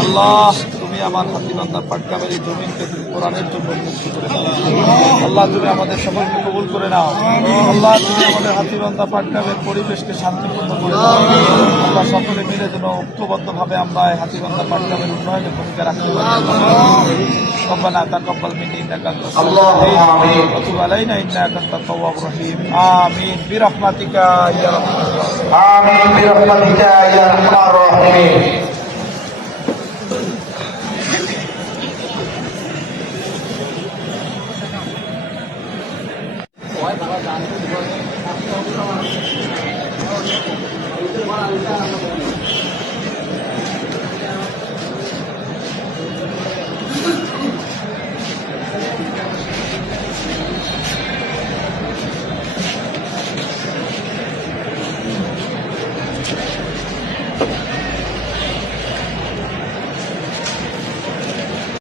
আল্লাহ তুমি আমার হাতিবান্দার পাটকামের এই জমিনকে তুমি কোরআনের জন্য মুক্ত করে দাও। আল্লাহ তুমি আমাদের সকলকে কবুল করে নাও। আল্লাহ তুমি আমাদের হাতিবান্দা পাটকামের পরিবেশকে শান্তিপূর্ণ করে দাও। আল্লাহ সকলে মিলে যেন ঐক্যবদ্ধভাবে আমরা এই হাতিবান্দা পাটকামের উন্নয়নে ভূমিকা রাখতে পারি। ربنا تقبل منا انك انت السميع العليم وتب علينا انك انت التواب الرحيم امين برحمتك يا رب آمين برحمتك يا أرحم الراحمين